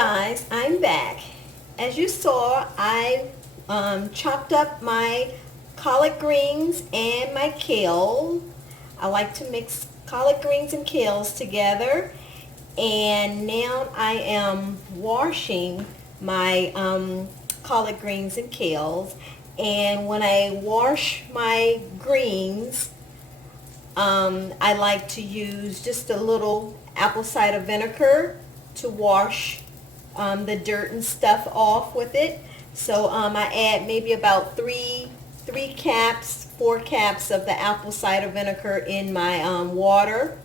guys, I'm back. As you saw, I chopped up my collard greens and my kale. I like to mix collard greens and kales together. And now I am washing my collard greens and kales. And when I wash my greens, I like to use just a little apple cider vinegar to wash the dirt and stuff off with it. So I add maybe about four caps of the apple cider vinegar in my water.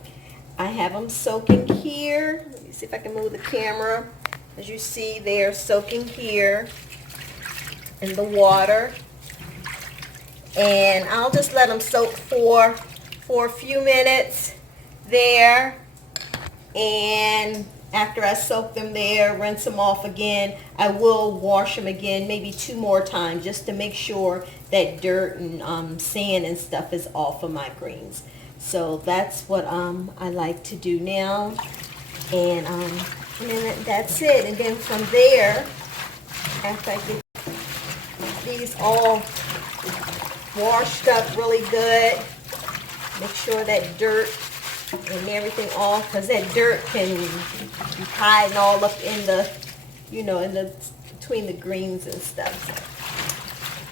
I have them soaking here. Let me see if I can move the camera. As you see, they're soaking here in the water. And I'll just let them soak for a few minutes there. And after I soak them there, rinse them off again, I will wash them again, maybe 2 more times, just to make sure that dirt and sand and stuff is off of my greens. So that's what I like to do now. And then that's it. And then from there, after I get these all washed up really good, make sure that dirt and everything off, because that dirt can be hiding all up in the, between the greens and stuff.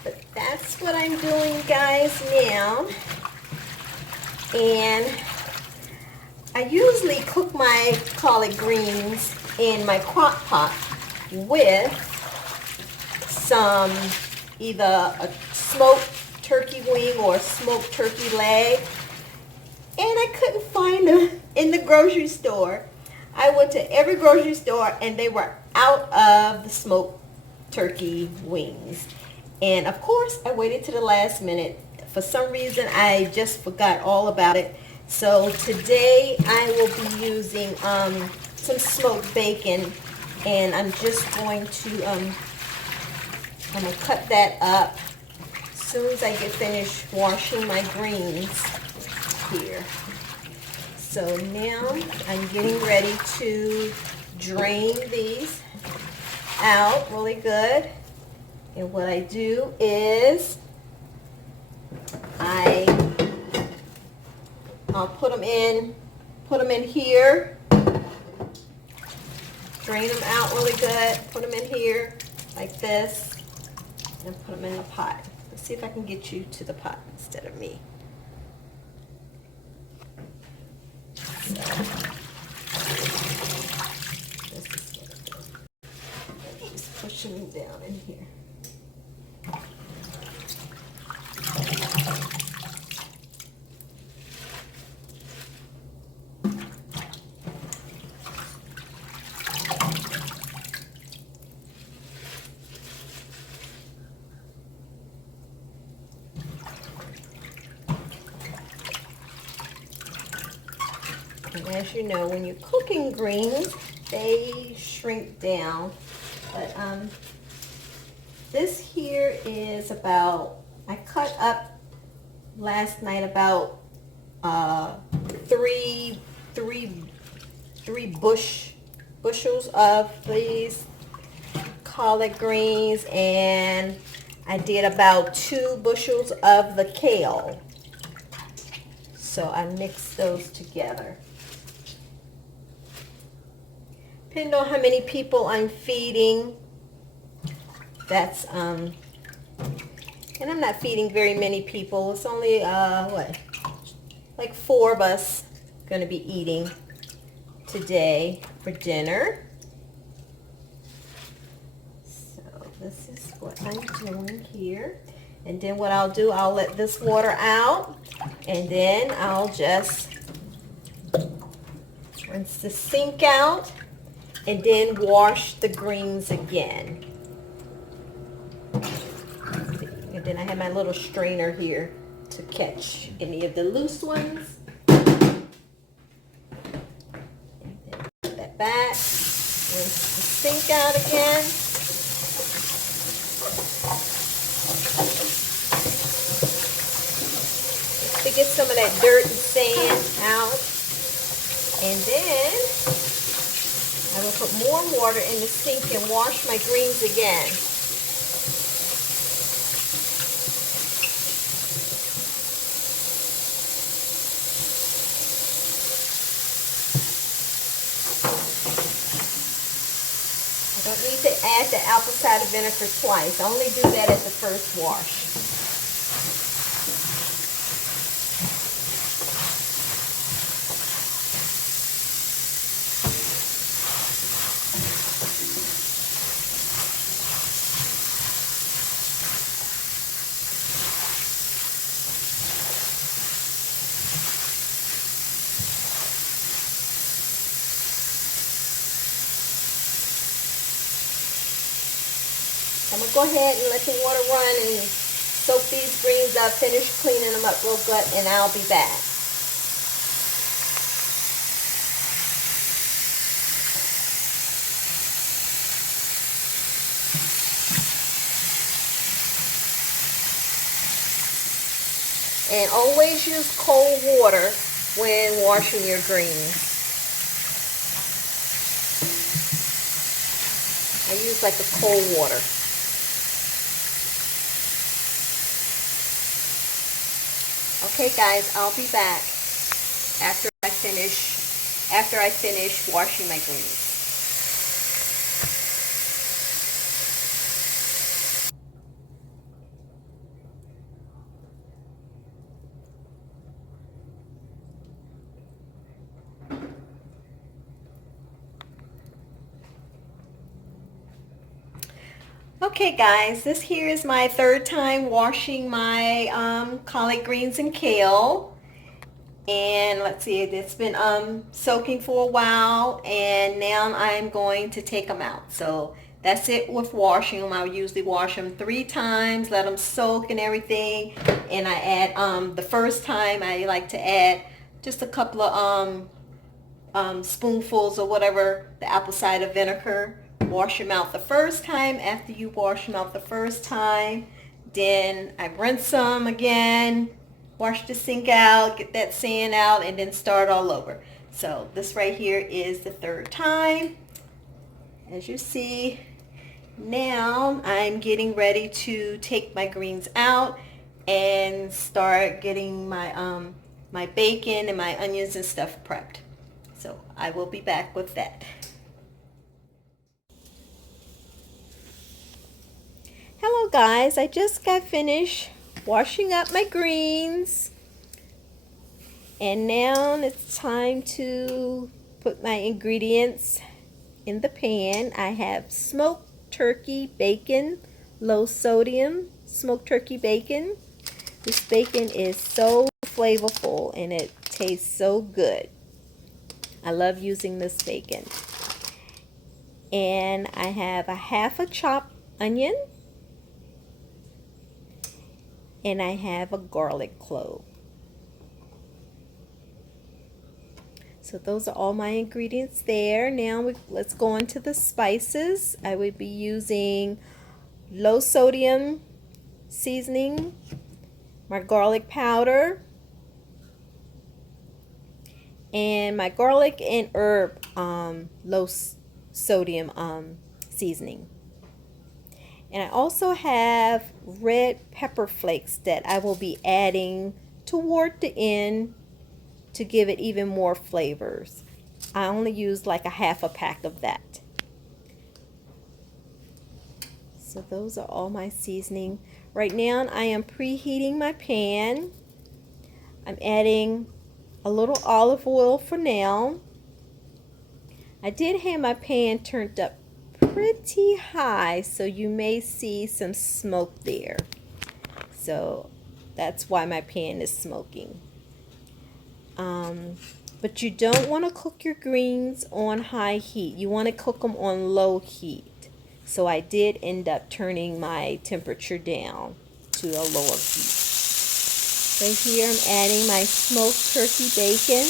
But that's what I'm doing, guys, now. And I usually cook my collard greens in my crock pot with some either a smoked turkey wing or a smoked turkey leg. And I couldn't find them in the grocery store. I went to every grocery store and they were out of the smoked turkey wings. And of course, I waited to the last minute. For some reason, I just forgot all about it. So today I will be using some smoked bacon, and I'm just going to I'm gonna cut that up as soon as I get finished washing my greens here. So now I'm getting ready to drain these out really good. And what I do is I'll put them in here, drain them out really good, put them in here like this, and put them in the pot. Let's see if I can get you to the pot instead of me. So, this is what I do. Just pushing them down in here. And as you know, when you're cooking greens, they shrink down. But this here is about, I cut up last night about three bushels of these collard greens, and I did about 2 bushels of the kale. So I mixed those together. Depending on how many people I'm feeding, that's and I'm not feeding very many people. It's only like 4 of us going to be eating today for dinner. So this is what I'm doing here. And then what I'll do, I'll let this water out, and then I'll just rinse the sink out and then wash the greens again. And then I have my little strainer here to catch any of the loose ones. And then put that back, rinse the sink out again. To get some of that dirt and sand out. And then I will to put more water in the sink and wash my greens again. I don't need to add the apple cider vinegar twice. I only do that at the first wash. I'm going to go ahead and let the water run and soak these greens up, finish cleaning them up real good, and I'll be back. And always use cold water when washing your greens. I use like a cold water. Okay guys, I'll be back after I finish washing my greens. Okay guys, this here is my third time washing my collard greens and kale. And let's see, it's been soaking for a while, and now I'm going to take them out. So that's it with washing them. I usually wash them 3 times, let them soak and everything. And I add, the first time I like to add just a couple of spoonfuls or whatever, the apple cider vinegar. Wash them out the first time. After you wash them out the first time, then I rinse them again, wash the sink out, get that sand out, and then start all over. So this right here is the third time. As you see, now I'm getting ready to take my greens out and start getting my my bacon and my onions and stuff prepped. So I will be back with that. Hello guys, I just got finished washing up my greens, and now it's time to put my ingredients in the pan. I have smoked turkey bacon, low sodium smoked turkey bacon. This bacon is so flavorful and it tastes so good. I love using this bacon. And I have a half a chopped onion, and I have a garlic clove. So those are all my ingredients there. Now let's go on to the spices. I would be using low sodium seasoning, my garlic powder, and my garlic and herb low sodium seasoning. And I also have red pepper flakes that I will be adding toward the end to give it even more flavors. I only use like a half a pack of that. So those are all my seasoning. Right now I am preheating my pan. I'm adding a little olive oil for now. I did have my pan turned up pretty high, so you may see some smoke there. So that's why my pan is smoking. But you don't want to cook your greens on high heat. You want to cook them on low heat. So I did end up turning my temperature down to a lower heat. Right here I'm adding my smoked turkey bacon.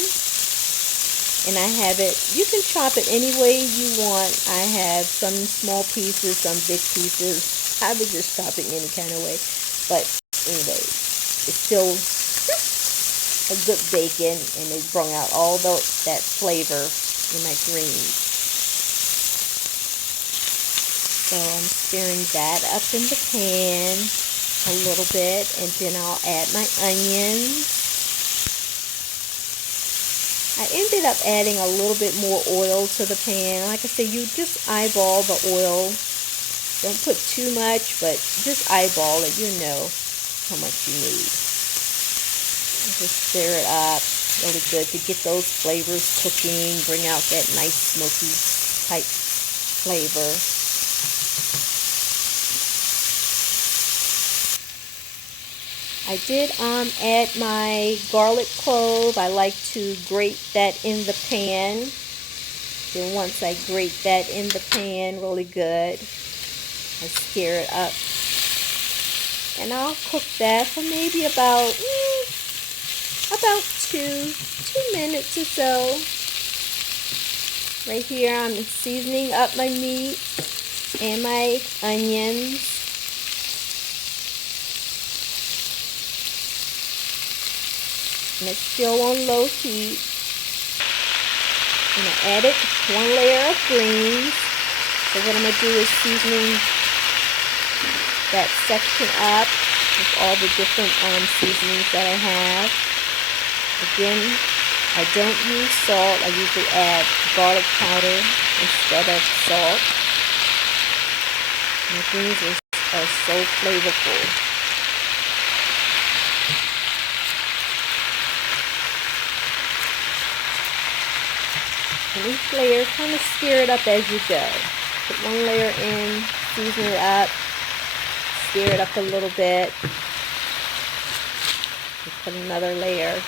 And I have it, you can chop it any way you want. I have some small pieces, some big pieces. I would just chop it any kind of way. But anyway, it's still a good bacon, and it brought out all that flavor in my greens. So I'm stirring that up in the pan a little bit, and then I'll add my onions. I ended up adding a little bit more oil to the pan. Like I said, you just eyeball the oil. Don't put too much, but just eyeball it. You know how much you need. And just stir it up really good to get those flavors cooking, bring out that nice smoky type flavor. I did add my garlic clove. I like to grate that in the pan. Then once I grate that in the pan really good, I stir it up. And I'll cook that for maybe about 2 minutes or so. Right here I'm seasoning up my meat and my onions. And it's still on low heat. And I added 1 layer of greens. So what I'm going to do is seasoning that section up with all the different seasonings that I have. Again, I don't use salt. I usually add garlic powder instead of salt. And the greens are so flavorful. And each layer, kind of stir it up as you go. Put 1 layer in, season it up, stir it up a little bit. Put another layer.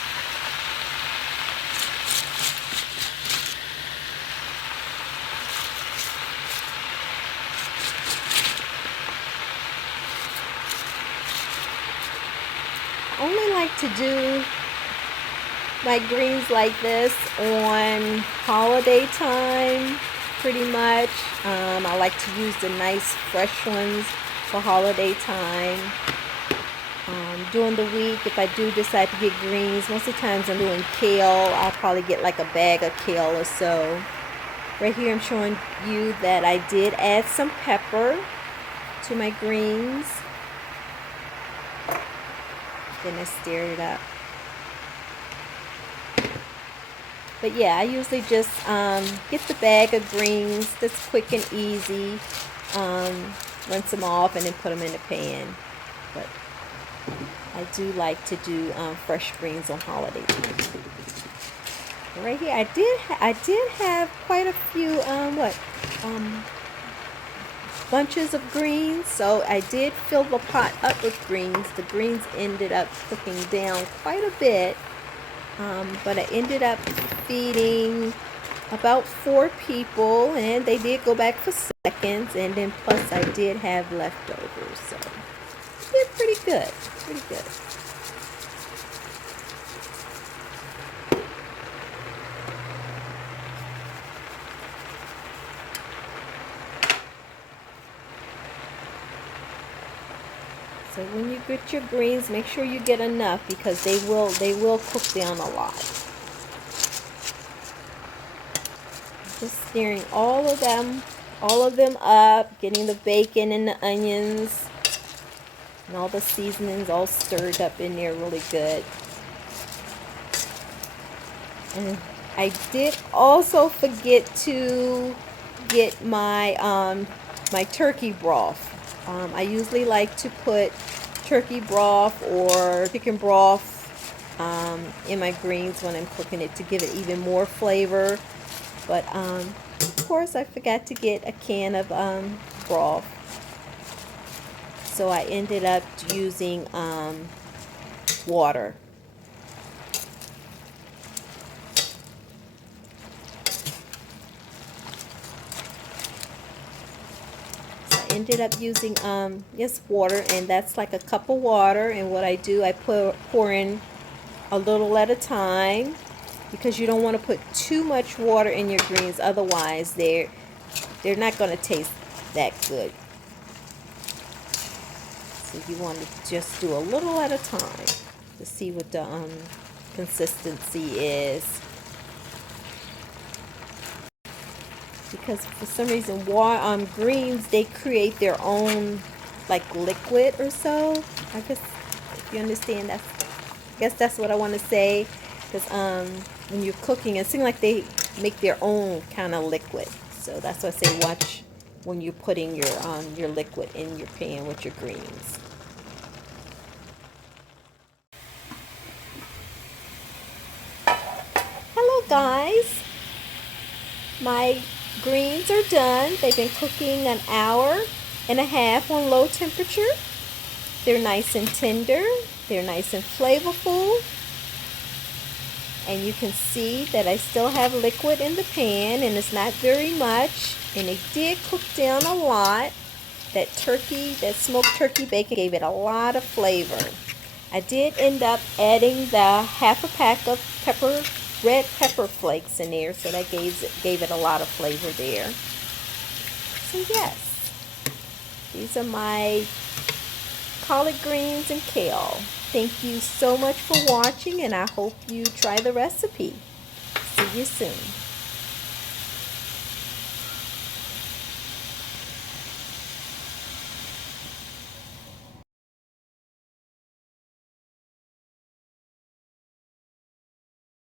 I only like to do my greens like this on holiday time, pretty much. I like to use the nice fresh ones for holiday time. During the week, if I do decide to get greens, most of the times I'm doing kale. I'll probably get like a bag of kale or so. Right here I'm showing you that I did add some pepper to my greens. Then I stir it up. But yeah, I usually just get the bag of greens that's quick and easy, rinse them off, and then put them in the pan. But I do like to do fresh greens on holiday time. Right here, I did have quite a few bunches of greens, so I did fill the pot up with greens. The greens ended up cooking down quite a bit. But I ended up feeding about 4 people, and they did go back for seconds, and then plus I did have leftovers, so did pretty good, pretty good. So when you get your greens, make sure you get enough because they will cook down a lot. Just stirring all of them up, getting the bacon and the onions and all the seasonings all stirred up in there really good. And I did also forget to get my my turkey broth. I usually like to put turkey broth or chicken broth in my greens when I'm cooking it to give it even more flavor. But of course I forgot to get a can of broth. So I ended up using water. Ended up using just water, and that's like a cup of water. And what I do, I pour in a little at a time because you don't want to put too much water in your greens, otherwise they're not going to taste that good. So you want to just do a little at a time to see what the consistency is. because for some reason greens, they create their own like liquid or so. I guess if you understand that, I guess that's what I want to say. Because when you're cooking, it seems like they make their own kind of liquid. So that's why I say watch when you're putting your liquid in your pan with your greens. Hello guys, my greens are done. They've been cooking an hour and a half on low temperature. They're nice and tender. They're nice and flavorful. And you can see that I still have liquid in the pan, and it's not very much. And it did cook down a lot. That smoked turkey bacon gave it a lot of flavor. I did end up adding the half a pack of red pepper flakes in there, so that gave it a lot of flavor there. So yes, these are my collard greens and kale. Thank you so much for watching, and I hope you try the recipe. See you soon.